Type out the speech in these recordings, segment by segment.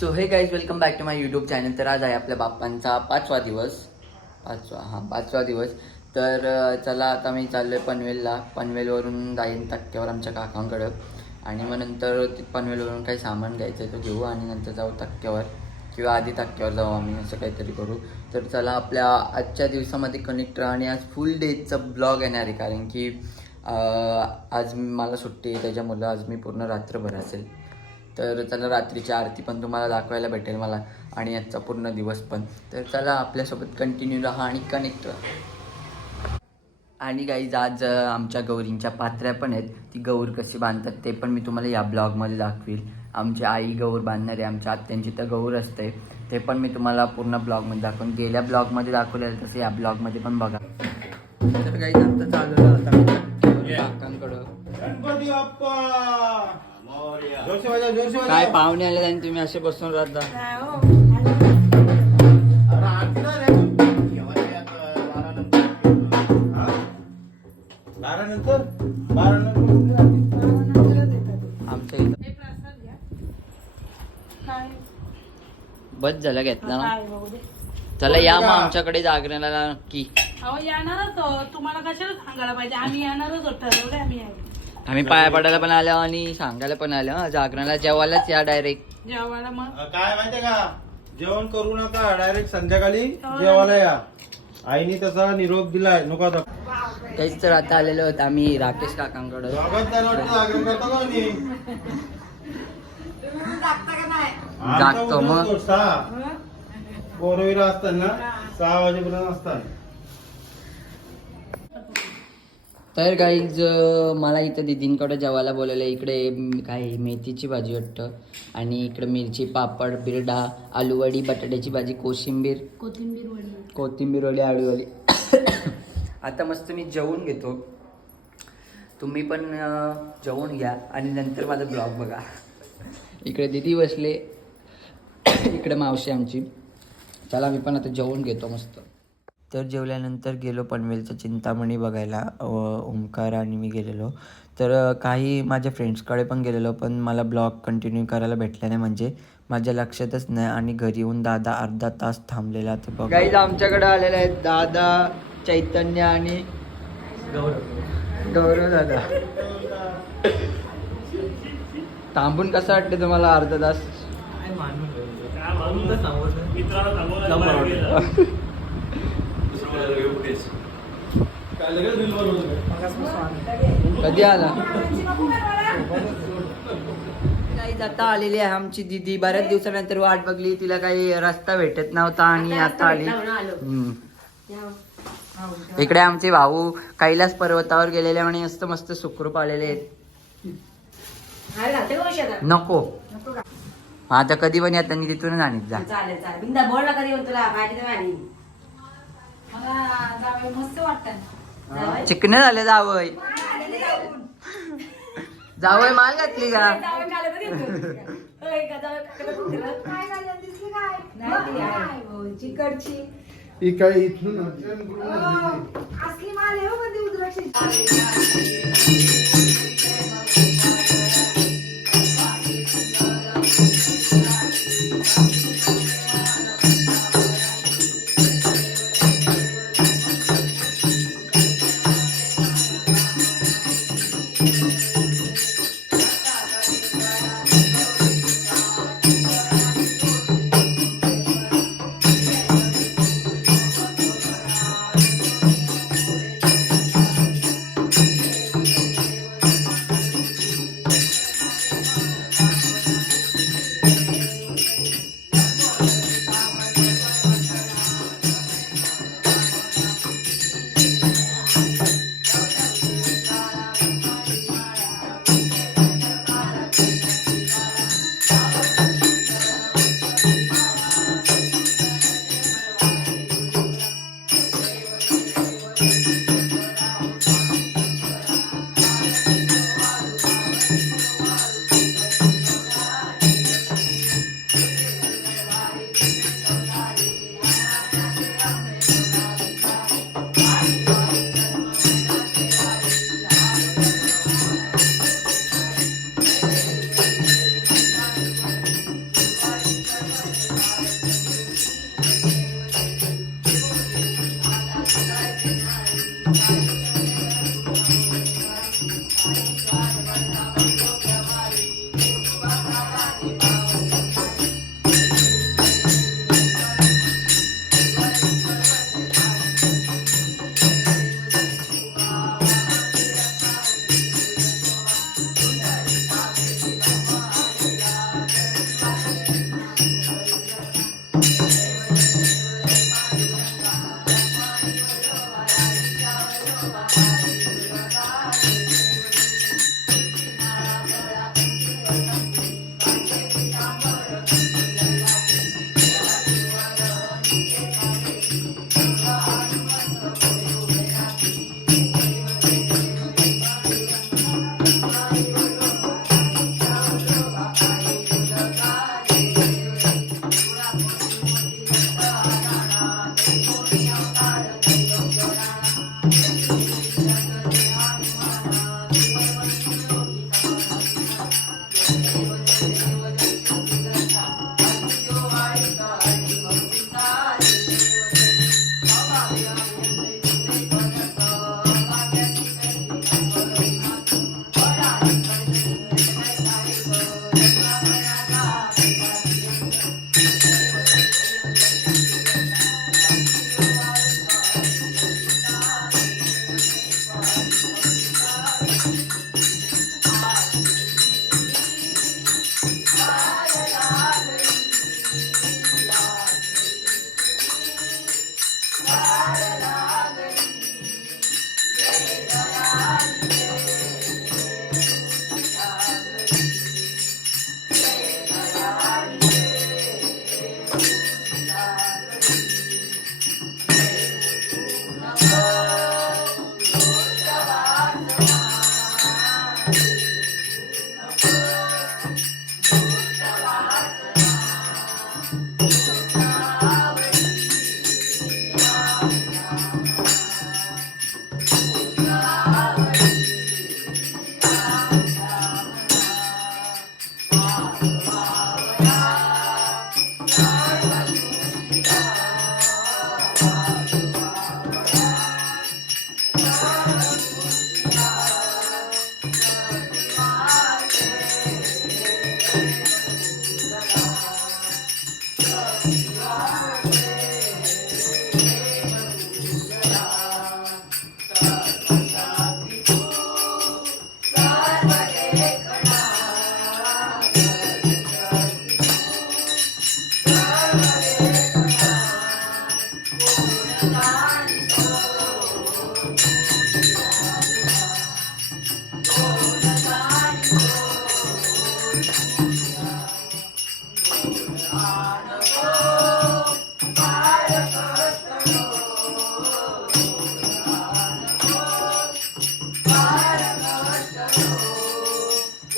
So hey guys welcome back to my YouTube channel तर आज आहे आपल्या बाप्पांचा पाचवा दिवस. पाचवा हां पाचवा दिवस. तर चला आता मी चाललो आहे पनवेलला. पनवेलवरून जाईन टक्क्यावर आमच्या काकांकडं. आणि मग नंतर ते पनवेलवरून काही सामान घ्यायचं आहे तो घेऊ आणि नंतर जाऊ टक्क्यावर किंवा आधी टक्क्यावर जाऊ आम्ही असं काहीतरी करू. तर चला आपल्या आजच्या दिवसामध्ये कनेक्ट राहा आणि आज फुल डेजचं ब्लॉग येणार आहे. कारण की आज मला सुट्टी आहे त्याच्यामुळं आज मी पूर्ण रात्रभर असेल. तर चला रात्रीची आरती पण तुम्हाला दाखवायला भेटेल मला आणि आजचा पूर्ण दिवस पण. तर चला आपल्यासोबत कंटिन्यू राहा आणि कनेक्ट राहा. आणि गाईज आज आमच्या गौरींच्या पात्र्या पण आहेत. ती गौर कशी बांधतात ते पण मी तुम्हाला या ब्लॉगमध्ये दाखवील. आमची आई गौर बांधणार आमच्या आत्यांची तर गौर असते. ते पण मी तुम्हाला पूर्ण ब्लॉगमध्ये दाखवून गेल्या ब्लॉगमध्ये दाखवलेलं तसं या ब्लॉगमध्ये पण बघा. तर गाईज आता चालू मी काकांकडं. गणपती बाप्पा! काय पाहुणे आले आणि तुम्ही असे बसून राहता बारा नंतर. हा? बारा नंतर बारा नंतर आमच्या इथं. बस झालं घेतला ना. चला या मग आमच्याकडे जागरणाला नक्की अहो येणारच हो. तुम्हाला कशाला सांगायला पाहिजे? आम्ही येणारच होतो आम्ही यायला. आम्ही पाया पडायला पण आलो आणि सांगायला पण आलो. हं, जागरणाला जेवायलाच या डायरेक्ट जेवायला मग? काय माहितीये का? जेवण करू नका डायरेक्ट संध्याकाळी जेवायला या. आईने तसा निरोप दिलाय नको आता. तेच तर आता आलेलो होतो आम्ही राकेश काकांकडे. स्वागत त्याला वाटतं जागरण करता का नाही? जागतो मग. सहा. पोरविरा असतात ना सहा वाजेपर्यंत असतात. तर गाईज मला इथं दिदींकडे जेवायला बोलवलं इकडे काय मेथीची भाजी वाटतं. आणि इकडे मिरची पापड बिरडा आलूवडी बटाट्याची भाजी कोशिंबीर. कोथिंबीर वडी. कोथिंबीर वडी आळूवडी आता मस्त मी जेवून घेतो. तुम्ही पण जेवून घ्या. आणि नंतर माझा ब्लॉग बघा. इकडे दिदी बसले. इकडे मावशी आमची. चला मी पण आता जेवून घेतो मस्त. तर जेवल्यानंतर गेलो पनवेलचं चिंतामणी बघायला अं, ओमकार आणि मी गेलेलो. तर काही माझ्या फ्रेंड्सकडे पण गेलेलो पण मला ब्लॉग कंटिन्यू करायला भेटला नाही. म्हणजे माझ्या लक्षातच नाही आणि घरी येऊन दादा अर्धा तास थांबलेला ते बघ गाईज आमच्याकडे आलेले आहेत दादा चैतन्य आणि गौरव गौरव दादा. थांबून कसं वाटतं तुम्हाला अर्धा तास? कधी आला? आता आलेली आहे आमची दिदी. बऱ्याच दिवसानंतर वाट बघली. तिला काही रस्ता भेटत नव्हता आणि आता आली. हम्म. इकडे आमचे भाऊ कैलास पर्वतावर गेलेले आणि मस्त मस्त सुखरूप आलेले आहेत. नको. आता कधी पण येताना तिथूनच आणत जा. चालेल चालेल. बिंदा बोल ना कधी तुला. पाहिजे तर आणि मला जावं मस्त वाटतं चिकन झाले जावय जावय माल घातली का? चिकडची ही काय इथून असली माल आहे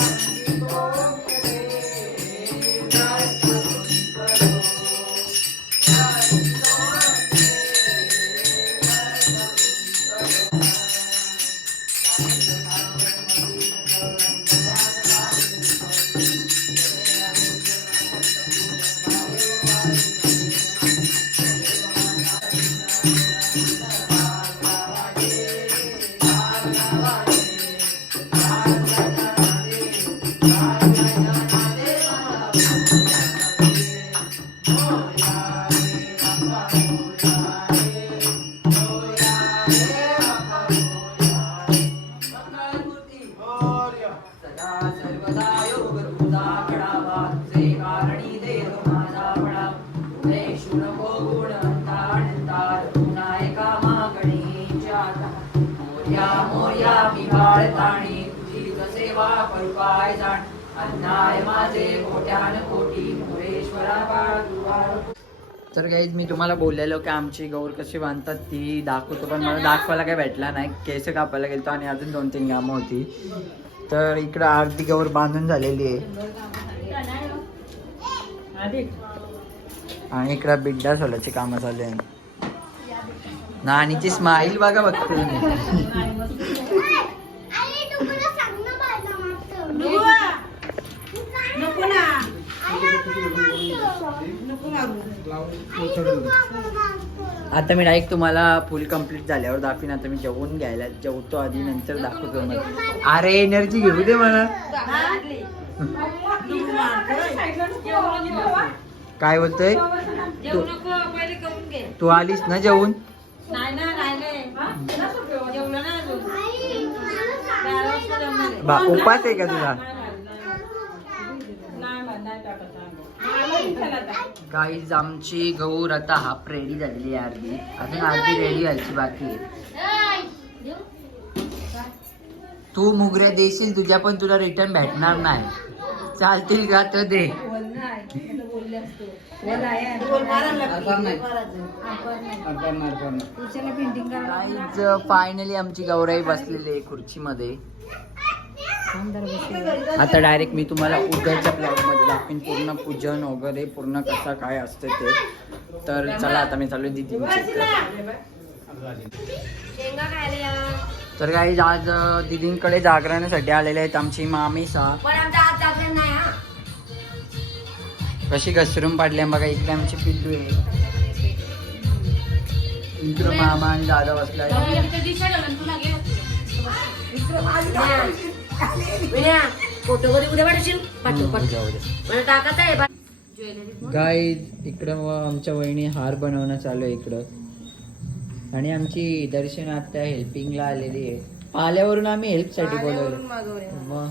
हो कधी सदा सर्वदा योग तुझा घडावा तुझे कारणी देव माझा बळा तुझे शुनको गुणवंता अनंता नायका मागणी आता मोर्या मोर्या मी बाळताणी तुझी सेवा करू काय जाण? अन्नाय माझे कोट्यान कोटी मोरेश्वरा बाळ दुवार तर गाईज मी तुम्हाला बोललेलो की आमची गौर कशी बांधतात ती दाखवतो पण मला दाखवायला काही भेटला नाही. केस कापायला गेलतो आणि अजून दोन तीन कामं होती. तर इकडं आरती गौर बांधून झालेली आहे. आणि इकडं बिड्डा सोलाची कामं चालू आहे नानीची स्माईल बघा बघते तुम्ही दुवा. नको ना नको मारू आता मी डायरेक्ट तुम्हाला फुल कंप्लीट झाल्यावर दाखवीन. आता मी जेवून घ्यायला जेवतो आधी नंतर दाखवतो मला अरे एनर्जी घेऊ दे मला. काय बोलतोय? तू आलीस ना जेवून. बा उपास आहे का तुझा? गाईज आमची गौर आता हाफ रेडी झालेली आहे अर्धी. अजून अर्धी रेडी व्हायची बाकी आहे. तू मुगऱ्या देशील तुझ्या पण तुला रिटर्न भेटणार नाही. चालतील का? तर दे. फायनली आमची गौराई बसलेली आहे खुर्चीमध्ये. आता डायरेक्ट मी तुम्हाला उद्याच्या ब्लॉगमध्ये दाखवीन पूर्ण पूजन वगैरे पूर्ण कसं काय असतं ते. तर चला आता मी चालू दिदी. तर काही आज दीदींकडे जागरणासाठी आलेले आहेत आमची मामी सा. पण आमचा हात जागरण नाही हा. कशी घसरून पाडल्या बघा इकडे आमची पिल्लू आहे. मामा आणि दादा बसलाय विनया, फोटो कधी उद्या पाठवशील? पाठव हम्म, पाठव. जाऊ दे. मला टाकायचं आहे ज्वेलरी गाय इकडं मग आमच्या वहिनी हार बनवणं चालू आहे इकडं. आणि आमची दर्शन आता हेल्पिंगला आलेली आहे. पाल्यावरून आम्ही हेल्पसाठी बोलवलं. मग.